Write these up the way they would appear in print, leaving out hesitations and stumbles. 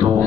2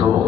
2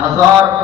1000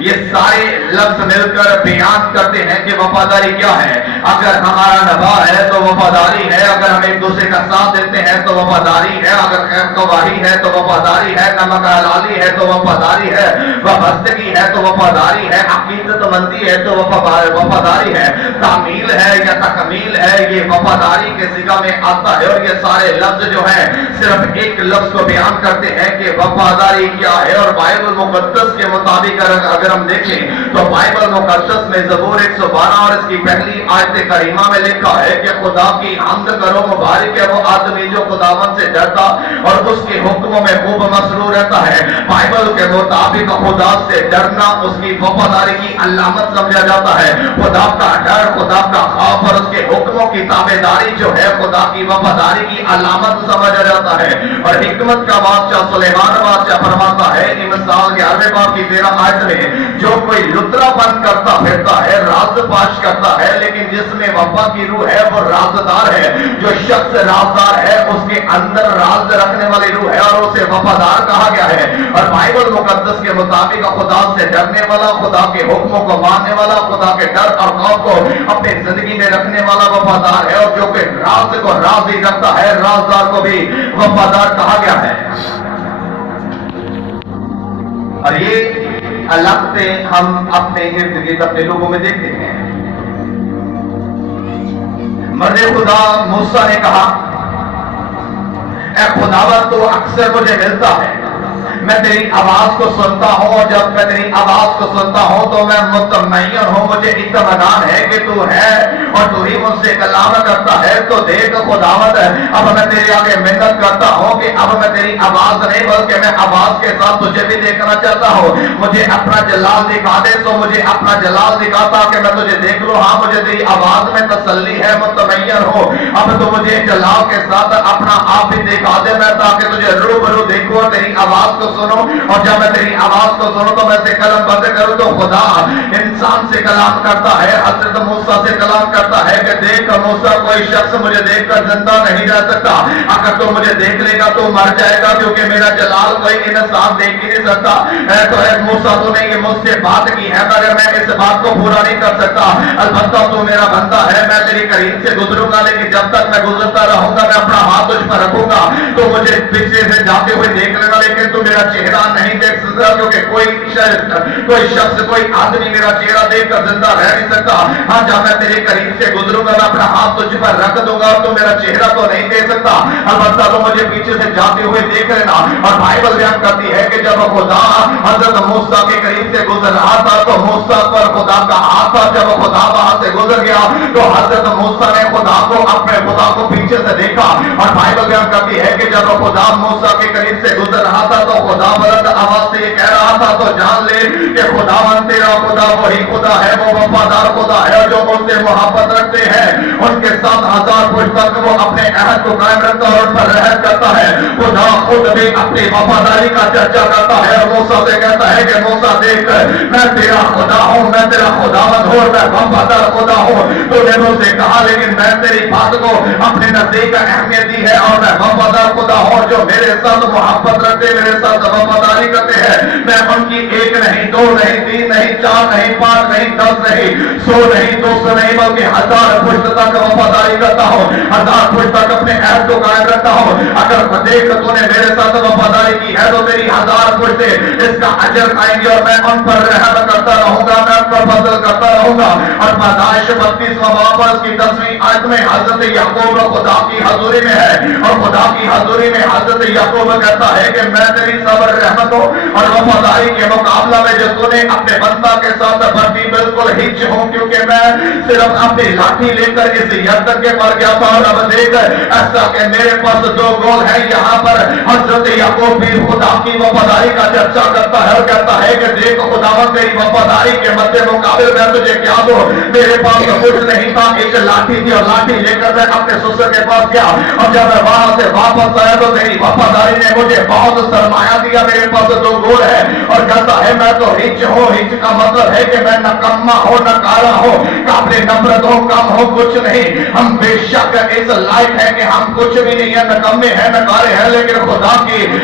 یہ سارے لفظ مل کر بیان کرتے ہیں کہ وفاداری کیا ہے۔ اگر ہمارا نبھا ہے تو وفاداری ہے، اگر ہم ایک دوسرے کا ساتھ دیتے ہیں تو وفاداری ہے، اگر خیر گواہی ہے تو وفاداری ہے، نمک حلالی ہے تو وفاداری ہے، وابستگی ہے تو وفاداری ہے، عقیدت مندی ہے تو وفاداری ہے، تعمیل ہے یا تکمیل ہے، یہ وفاداری کے صیغہ میں آتا ہے۔ اور یہ سارے لفظ جو ہیں صرف ایک لفظ کو بیان کرتے ہیں کہ وفاداری کیا ہے۔ اور بائبل مقدس کے مطابق اگر ہم دیکھیں تو بائبل مقدس میں زبور 112 اور اس کی پہلی آیت کریمہ میں لکھا ہے کہ خدا کی حمد کرو، مبارک ہے وہ آدمی جو خداوند سے ڈرتا اور اس کے حکموں میں خوب مسرور رہتا ہے۔ بائبل کے مطابق خدا سے ڈرنا اس کی وفاداری کی علامت سمجھا جاتا ہے۔ خدا کا ڈر، خدا کا خوف اور اس کے حکموں کی تابعداری جو ہے خدا کی وفاداری کی علامت سمجھا جاتا ہے۔ اور حکمت کا بادشاہ سلیمان بادشاہ فرماتا ہے مثال 11ویں باب کی 13 آیت میں، جو کوئی لترا بن کرتا پھرتا ہے، راز پاش کرتا ہے، لیکن جس میں وفا کی روح ہے وہ رازدار ہے۔ جو شخص رازدار ہے اس کے اندر راز رکھنے والی روح ہے اور اسے وفادار کہا گیا ہے۔ اور بائبل مقدس کے مطابق خدا سے ڈرنے والا، خدا کے حکموں کو ماننے والا، خدا کے ڈر اور خوف کو اپنی زندگی میں رکھنے والا وفادار ہے۔ اور جو کہ راز کو راز ہی رکھتا ہے، رازدار کو بھی وفادار کہا گیا ہے۔ اور یہ علامتیں ہم اپنے ارد گرد اپنے لوگوں میں دیکھتے ہیں۔ مرد خدا موسیٰ نے کہا، اے خداوند تو اکثر مجھے ملتا ہے، میں تیری آواز کو سنتا ہوں، اور جب میں تیری آواز کو سنتا ہوں تو میں مطمئن ہوں، مجھے اطمینان ہے کہ تو ہے اور تو ہی مجھ سے کلام کرتا ہے۔ تو دیکھ خداوند، اب میں تیرے آگے منت کرتا ہوں کہ اب میں تیری آواز نہیں بلکہ میں آواز کے ساتھ تجھے بھی دیکھنا چاہتا ہوں۔ مجھے اپنا جلال دکھا دے تو مجھے اپنا جلال دکھاتا کہ میں تجھے دیکھ لوں۔ ہاں مجھے تیری آواز میں تسلی ہے، مطمئن ہو۔ اب تو مجھے جلال کے ساتھ اپنا آپ بھی دکھا دے، میں تاکہ تجھے روبرو دیکھوں اور تیری آواز کو سنو۔ اور جب میں تیری آواز کو سنوں تو میں سے کلام بند کروں۔ تو خدا انسان سے کلام کرتا ہے، حضرت موسیٰ سے کلام کرتا ہے کہ دیکھ موسیٰ، کوئی شخص مجھے دیکھ کر زندہ نہیں رہ سکتا، اگر تو مجھے دیکھ لے گا تو مر جائے گا، کیونکہ میرا جلال کوئی انسان دیکھ ہی نہیں سکتا۔ تو اے موسیٰ، تو نے یہ مجھ سے بات کی ہے مگر میں اس بات کو پورا نہیں کر سکتا، البتہ تو میرا بندہ ہے، میں تیری قریب سے گزروں گا، لیکن جب تک میں گزرتا رہوں گا میں اپنا ہاتھ تجھ پر رکھوں گا تو مجھے پیچھے سے جاتے ہوئے دیکھ لینا، لیکن تو میرا چہرہ نہیں دیکھ سکتا، کیونکہ کوئی شخص، کوئی آدمی میرا چہرہ دیکھ کر زندہ رہ نہیں سکتا۔ ہاں جب میں تیرے قریب سے گزروں گا میں اپنا ہاتھ تجھ پر رکھ دوں گا، تو میرا چہرہ تو نہیں دیکھ سکتا، البتہ تو مجھے پیچھے سے جاتے ہوئے دیکھ لینا۔ اور بائبل بیان کرتی ہے کہ جب خدا حضرت موسیٰ کے قریب سے گزر رہا تھا تو موسیٰ پر خدا کا ہاتھ تھا، جب خدا وہاں سے گزر گیا تو حضرت موسیٰ نے خدا کو، اپنے خدا کو پیچھے سے دیکھا۔ اور بائبل بیان کرتی ہے کہ جب خدا موسیٰ کے قریب سے گزر رہا تھا تو خدا بلند آواز سے یہ کہہ رہا تھا، تو جان لے کہ خداوند تیرا خدا وہی خدا ہے، وہ وفادار خدا ہے، اور جو مجھ سے محبت رکھتے ہیں ان کے ساتھ 1000 پشت تک وہ اپنے عہد کو قائم رکھتا ہے اور ان پر رحم کرتا ہے۔ خدا خود بھی اپنی وفاداری کا چرچا کرتا ہے اور موسیٰ سے کہتا ہے کہ موسیٰ دیکھ، میں تیرا خدا ہوں، میں تیرا خداوند ہوں، میں وفادار خدا ہوں۔ تو نے مجھ سے کہا لیکن میں تیری بات کو اپنے نزدیک اہمیت دی ہے اور میں وفادار خدا ہوں، جو میرے ساتھ محبت رکھتے، میرے ساتھ وفاداری کرتے ہیں، میں ان کی 1 نہیں 2 نہیں 3 نہیں 4 نہیں 5 نہیں 10 نہیں 100 نہیں 200 نہیں بلکہ 1000 پشت تک وفاداری کرتا ہوں، 1000 پشت تک اپنے عہد کو قائم رکھتا ہوں۔ اگر دیکھ تو نے میرے ساتھ وفاداری کی ہے تو میری 1000 پشتیں اس کا اجر کھائیں گی اور میں ان پر رحم کرتا رہوں گا، میں ان پر فضل کرتا رہوں گا۔ اور پیدائش 32واں باب اس کی 10ویں آیت میں حضرت یعقوب خدا کی حضوری میں ہے اور خدا کی حضوری میں حضرت یعقوب کہتا ہے کہ میں تیری صبر، رحمتوں اور وفاداری کے مقابلہ میں جو تو نے اپنے بندہ کے ساتھ برتی بالکل ہچ ہوں، کیونکہ میں صرف اپنی لاٹھی لے کر اس یردن کے پر گیا تھا۔ اور اب دیکھ ایسا کہ میرے پاس 2 گول ہیں۔ یہاں پر حضرت یعقوب بھی خدا کی وفاداری کا چرچا کرتا ہے اور کہتا ہے کہ دیکھ خداوند تیری وفاداری کے مد مقابل میں تجھے کیا دوں، میرے پاس کچھ نہیں تھا، ایک لاٹھی تھی اور لاٹھی لے کر میں اپنے سسر کے پاس گیا اور جب میں وہاں سے واپس آیا تو تیری وفاداری نے مجھے بہت سرمایہ دیا، میرے پاس 2 گول ہے۔ اور کہتا ہے میں تو ہچ ہوں، ہچ کا مطلب ہے کہ میں نکما ہوں، نکارا ہوں، قابل نفرت ہوں، کم ہوں، کچھ نہیں۔ ہم بے شک اس لائق ہے کہ ہم کچھ بھی نہیں ہے، نکمے ہیں، نکارے ہیں، لیکن خدا کی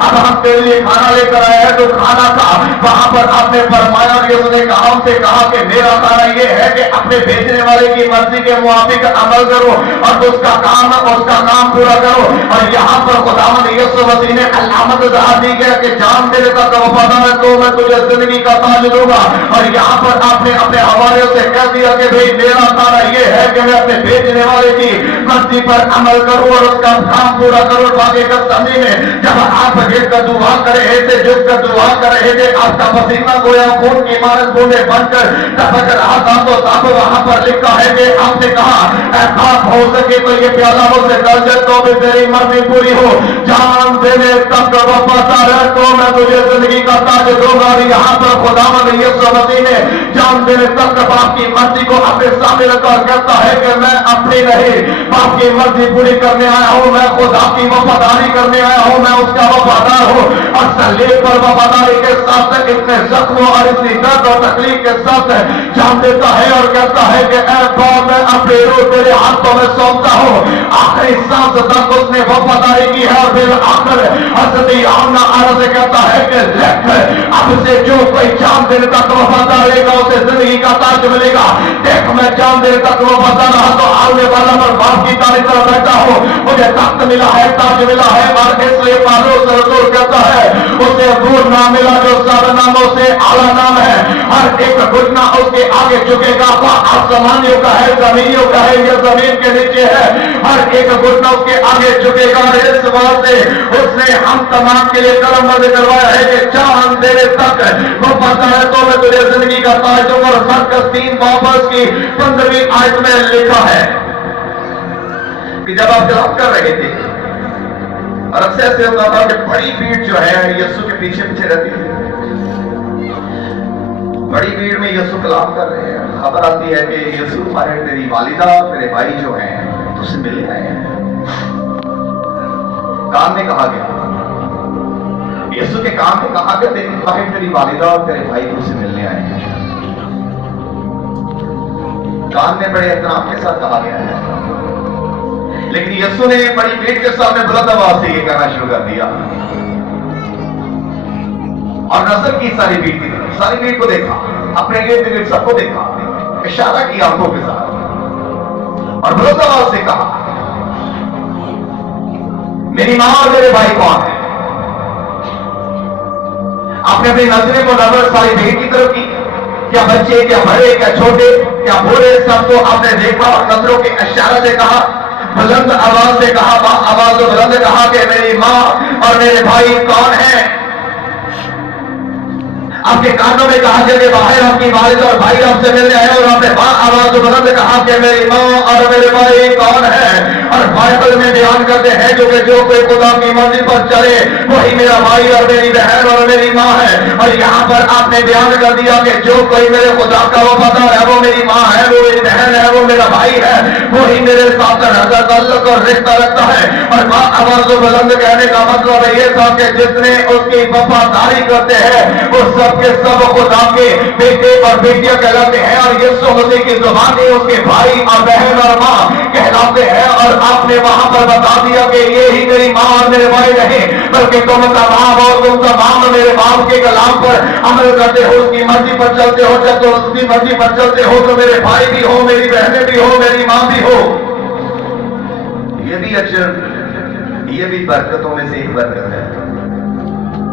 اب ہم تیرے لیے کھانا لے کر آئے ہیں تو کھانا تھا. وہاں پر آپ نے فرمایا کہ اس نے کام سے کہا کہ میرا کھانا یہ ہے کہ اپنے بھیجنے والے کی مرضی کے موافق عمل کرو اور اس کا کام پورا کرو. اور یہاں پر خداوند یسوع مسیح نے علامت ظاہر دی کہ جان دینے تک وفادار ہے تو میں تجھے زندگی کا تاج دوں گا. اور یہاں پر آپ نے اپنے حوالے سے کہہ دیا کہ بھئی میرا کھانا یہ ہے کہ میں اپنے بھیجنے والے کی مرضی پر عمل کروں اور اس کا کام پورا کروں. باقی کا سمجھ میں جب آپ جھک کر دعا کر رہے تھے آپ کا پسینہ گویا خون کی مانند بوندے بن کر ٹپک رہا تھا تو تب وہاں پر لکھا ہے کہ آپ نے کہا اے پاک ہو سکے تو یہ پیالہ مجھ سے ٹل جائے تو بھی تیری مرضی پوری ہو. جان دینے تک وفادار ہے تو میں تجھے زندگی کا تاج دوں گا. یہاں پر خداوند یسوع مسیح نے جان دینے تک باپ کی مرضی کو اپنے سامنے رکھا اور کہتا ہے کہ میں اپنی نہیں باپ کی مرضی پوری کرنے آیا ہوں. میں خدا کی وفاداری کرنے آیا ہوں. میں اس کا وفادار ہوں. اور صلیب پر وفاداری کے ساتھ اتنے زخموں اور اتنی درد اور تکلیف کے ساتھ جان دیتا ہے اور کہتا ہے کہ اے باپ میں اپنے روح تیرے ہاتھوں میں سونپتا ہوں. آخری سانس تک اس نے وفاداری کی ہے. اور پھر آخر حضرت یوحنا عرض سے کہتا ہے کہ لکھ اب سے جو کوئی جان دینے تک وفادار رہے گا اسے زندگی کا تاج ملے گا. دیکھ میں جان دینے تک وفادار رہا تو آنے والا پر باپ کی دائیں طرف بیٹھا ہوں. مجھے تخت ملا ہے, تاج ملا ہے. اور اس لیے پالوس رسول کہتا ہے اسے وہ نام ملا جو سب ناموں سے اعلیٰ نام ہے. ہر ایک گھٹنا اس کے آگے جھکے گا. آسمانیوں کا ہے, زمینیوں کا ہے, یا زمین کے نیچے ہے. ہر ایک گھٹنا اس کے آگے جھکے گا. اس واسطے اس نے ہم تمام کے لیے قلم بند کروایا ہے کہ جان دینے تک وہ پتا ہے تو میں تجھے زندگی کا تاج دوں گا. اور مرکز 3 واپس کی 15ویں آیت میں لکھا ہے کہ جب آپ کلام کر رہے تھے اور اکثر سے ہوتا تھا کہ بڑی بھیڑ جو ہے یسوع کے پیچھے پیچھے رہتی ہے. بڑی بھیڑ میں یسوع کلام کر رہے ہیں. خبر آتی ہے کہ یسوع باہر تیری والدہ تیرے بھائی جو ہیں تجھ سے ملنے آئے ہیں. کان میں کہا گیا, یسوع کے کان میں کہا گیا باہر تیری والدہ اور تیرے بھائی تجھ سے ملنے آئے ہیں. کان میں بڑے احترام کے ساتھ کہا گیا ہے. لیکن یسوع نے بڑی بھیڑ کے سامنے بلند آواز سے یہ کہنا شروع کر دیا اور نظر کی ساری بھیڑ کی طرف. ساری بھیڑ کو دیکھا, اپنے ارد گرد سب کو دیکھا, اشارہ کی آنکھوں کے ساتھ اور بلند آواز سے کہا میری ماں اور میرے بھائی کون ہیں؟ آپ نے اپنی نظریں کو نظر ساری بھیڑ کی طرف کی. کیا بچے, کیا بڑے, کیا چھوٹے, کیا بوڑھے, سب کو آپ نے دیکھا اور نظروں کے اشارے سے کہا, بلند آواز سے کہا, آواز و بلند کہا کہ میری ماں اور میرے بھائی کون ہیں؟ آپ کے کانوں میں کہا کہ باہر آپ کی والد اور بھائی آپ سے ملنے آئے. اور آپ نے آواز و بلند کہا کہ میری ماں اور میرے بھائی کون ہیں؟ اور بائبل میں بیان کرتے ہیں جو کوئی خدا کی مرضی پر چلے وہی میرا بھائی اور میری بہن اور میری ماں ہے. اور یہاں پر آپ نے بیان کر دیا کہ جو کوئی میرے خدا کا وفادار ہے وہ میری ماں ہے, وہ میری بہن ہے, وہ میرا بھائی ہے, وہی میرے ساتھ نظر تعلق اور رشتہ رکھتا ہے. اور آواز و بلند کہنے کا مطلب یہ تھا کہ جتنے اس کی وفاداری کرتے ہیں وہ سب کے سب خدا کے بیٹے اور بیٹیاں کہلاتے ہیں. اور یسوع مسیح کی زبان میں اس کے بھائی اور بہن اور ماں کہلاتے ہیں. اور آپ نے وہاں پر بتا دیا کہ یہ ہی میری ماں اور میرے بھائی نہیں بلکہ تم تمام اور تم تمام میرے باپ کے کلام پر عمل کرتے ہو, اس کی مرضی پر چلتے ہو. جب تم اس کی مرضی پر چلتے ہو تو میرے بھائی بھی ہو, میری بہنیں بھی ہو, میری ماں بھی ہو. یہ بھی اجر, یہ بھی برکتوں میں سے ایک برکت ہے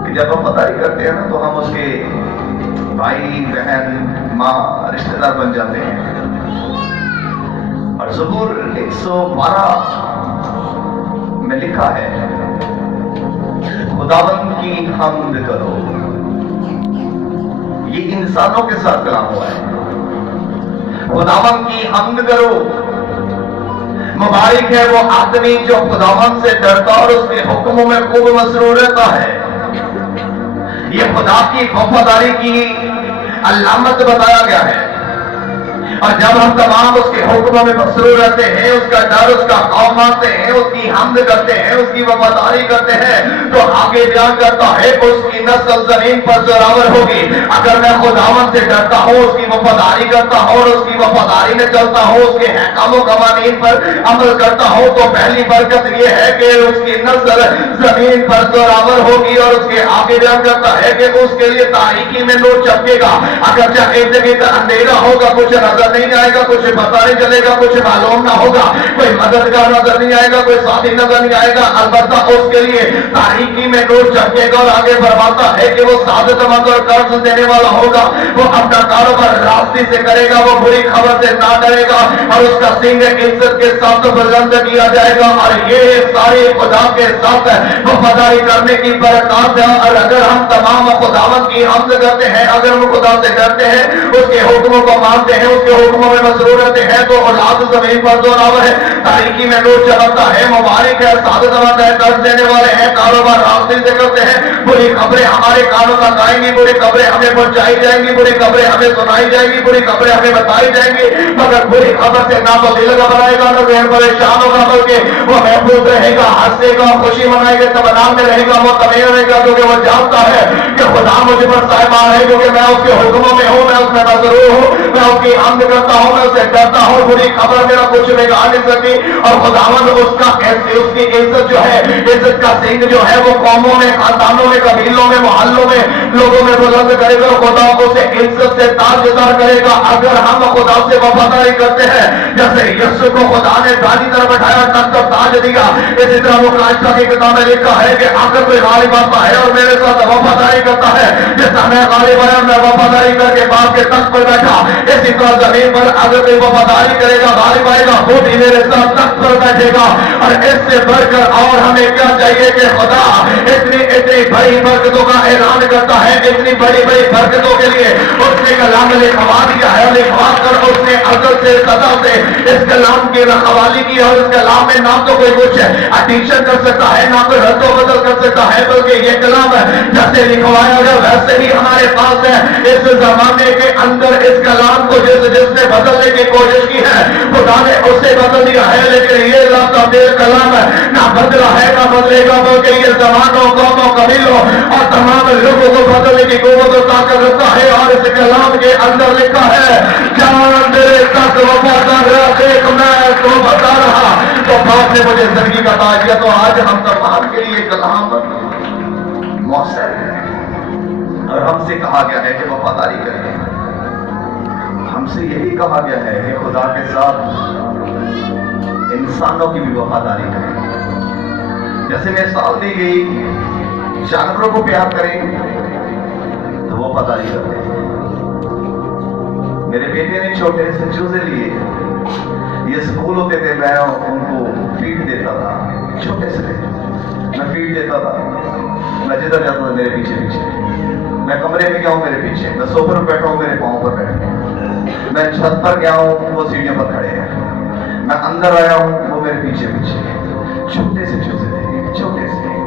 کہ جب ہم وفاداری کرتے ہیں نا تو ہم اس کے بھائی, بہن, ماں, رشتہ دار بن جاتے ہیں. اور زبور 112 میں لکھا ہے خداوند کی حمد کرو. یہ انسانوں کے ساتھ کلام ہوا ہے. خداوند کی حمد کرو. مبارک ہے وہ آدمی جو خداوند سے ڈرتا اور اس کے حکموں میں خوب مسرور رہتا ہے. یہ خدا کی وفاداری کی علامت بتایا گیا ہے. اور جب ہم تمام اس کے حکموں میں مصروف رہتے ہیں، اس کا ڈر، اس کا خوف مانتے ہیں، اس کی حمد کرتے ہیں، اس کی وفاداری کرتے ہیں، تو آگے بیان کرتا ہے اس کی نسل زمین پر زوراور ہوگی۔ اگر میں خداوند سے ڈرتا ہوں، اس کی وفاداری کرتا ہوں اور اس کی وفاداری میں چلتا ہوں، اس کے احکام و قوانین پر عمل کرتا ہوں، تو پہلی برکت یہ ہے کہ اس کی نسل زمین پر زوراور ہوگی۔ اور اس کے آگے بیان کرتا ہے کہ اس کے لیے تاریکی میں نور چمکے گا۔ اگر چاہے ایک جگہ کا اندھیرا ہوگا، کچھ نظر نہیں آئے گا، کچھ پتہ نہیں چلے گا، کچھ معلوم نہ ہوگا، کوئی مددگار نظر نہیں آئے گا، کوئی ساتھی نظر نہیں آئے گا، البتہ اس کے لیے تاریکی میں نور چمکے گا۔ اور آگے فرماتا ہے کہ وہ سعادت مند اور قرض دینے والا ہوگا، وہ اپنا کاروبار راستے سے کرے گا، وہ بری خبر سے نہ ڈرے گا، اور اس کا سنگ عزت کے ساتھ بلند کیا جائے گا۔ اور یہ ساری خدا کے ساتھ وفاداری کرنے کی برکات ہے۔ اور اگر ہم تمام خداوند کی حمد کرتے ہیں، اگر ہم خدا سے ڈرتے ہیں، اس کے حکموں کو مانتے ہیں، اس کے حکموں میں مصروف رہتے ہیں، تو اولاد زمین پر زوراور ہے، تاریکی میں نور چمکتا ہے، مبارک ہے، سعادت مند ہے، قرض دینے والے ہیں، کاروبار راستے سے کرتے ہیں۔ بری خبریں ہمارے کانوں تک آئیں گی، بری خبریں ہمیں پہنچائی جائیں گی، بری خبریں ہمیں سنائی جائیں گی، بری خبریں ہمیں بتائی جائیں گی، مگر بری خبر سے نہ تو دل گھبرائے گا، نہ ذہن پریشان ہوگا، بلکہ وہ محفوظ رہے گا، ہنسے گا، خوشی منائے گا، اطمینان میں رہے گا، مطمئن رہے گا، کیونکہ وہ جانتا ہے کہ خدا مجھ پر صاحبان ہے، کیونکہ میں اس کے حکموں میں ہوں، میں اس میں مضرور ہوں، میں اس کی حمد کرتا ہوں، میں اسے ڈرتا ہوں، بری خبر میرا کچھ بگاڑ نہیں سکتی۔ اور خداوند اس کا ایسے اس کی عزت جو ہے، عزت کا سنگ جو ہے، وہ قوموں میں، خاندانوں میں، قبیلوں میں، محلوں میں، لوگوں میں بلند کرے گا، خدا اسے عزت سے تاجدار کرے گا۔ اگر ہم خدا سے وفاداری کرتے ہیں، جیسے یسوع کو خدا نے دائیں طرف بٹھایا، تخت پر تاج دیا، اسی طرح مکاشفہ کی کتاب میں لکھا ہے کہ اگر کوئی غالب آتا ہے اور میرے ساتھ وفاداری کرتا ہے، جیسا میں غالب آیا، میں وفاداری کر کے باپ کے تخت پر بیٹھا، اسی طرح زمین پر اگر کوئی وفاداری کرے گا، غالب آئے گا، وہ بھی میرے ساتھ تخت پر بیٹھے گا۔ اور اس سے بڑھ کر اور ہمیں کیا چاہیے کہ خدا اتنی بڑی برکتوں کا اعلان کرتا ہے، اتنی بڑی بڑی برکتوں کے لیے اس نے کلام لکھوا دیا ہے، لکھوا کر اس نے ازل سے سدا سے اس کلام کی رکھوالی کی۔ اور اس کلام میں نہ تو کوئی کچھ ایڈیشن کر سکتا ہے، نہ کوئی رد و بدل کر سکتا ہے، بلکہ یہ کلام جیسے لکھوایا گیا ویسے ہی ہمارے پاس ہے۔ اس زمانے کے اندر اس کلام کو جس نے بدلنے کی کوشش کی ہے، خدا نے اسے بدل دیا ہے، لیکن یہ لا تبدیل کلام نہ بدلا ہے، نہ بدلے گا، بلکہ یہ زمانوں، قوموں، قبیلوں اور تمام لوگوں کو بدلنے کی قوت و طاقت رکھتا ہے۔ اور اس کلام کے اندر لکھا ہے، جان میرے تک وفادار رہا، دیکھ میں تو بتا رہا، تو باپ نے مجھے زندگی کا تاج دیا۔ تو آج ہم تمام کے لیے کلام مؤثر ہے، اور ہم سے کہا گیا ہے کہ وفاداری کریں۔ ہم سے یہی کہا گیا ہے کہ خدا کے ساتھ انسانوں کی بھی وفاداری کریں۔ جیسے مثال دی گئی، جانوروں کو پیار کریں تو وہ وفاداری کرتے ہیں۔ میرے بیٹے نے چھوٹے سے چوزے لیے، یہ اسکول ہوتے تھے، میں ان کو فیڈ دیتا تھا، چھوٹے سے میں فیڈ دیتا تھا، میں جدھر جاتا تھا میرے پیچھے پیچھے، میں کمرے میں گیا ہوں میرے پیچھے، میں سوفے پر بیٹھا ہوں میرے پاؤں پر بیٹھے، میں چھت پر گیا ہوں وہ سیڑھیوں پر کھڑے ہیں، میں اندر آیا ہوں وہ میرے پیچھے پیچھے۔ چھوٹے سے چوزے تھے، چھوٹے سے،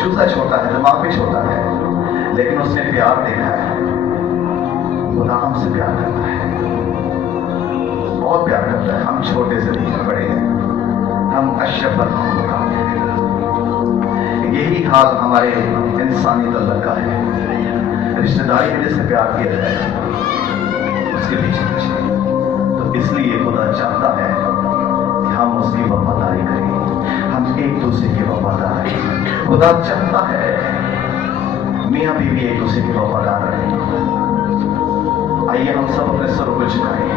چوزا چھوٹا ہے، دماغ بھی چھوٹا ہے، لیکن اس نے پیار دیکھا ہے۔ خدا ہم سے پیار کرتا ہے، بہت پیار کرتا ہے۔ ہم چھوٹے سے نہیں بڑے ہیں، ہم اشرف المخلوقات ہیں۔ یہی حال ہمارے انسانی تعلق کا ہے۔ رشتہ داری میں جیسے پیار کیا جائے اس کے پیچھے پیچھے، تو اس لیے خدا چاہتا ہے کہ ہم اس کی وفاداری کریں، ہم ایک دوسرے کے وفادار ہیں۔ خدا چاہتا ہے میاں بیوی ایک دوسرے کے وفادار رہیں۔ آئیے ہم سب اپنے سر کو جھکائیں۔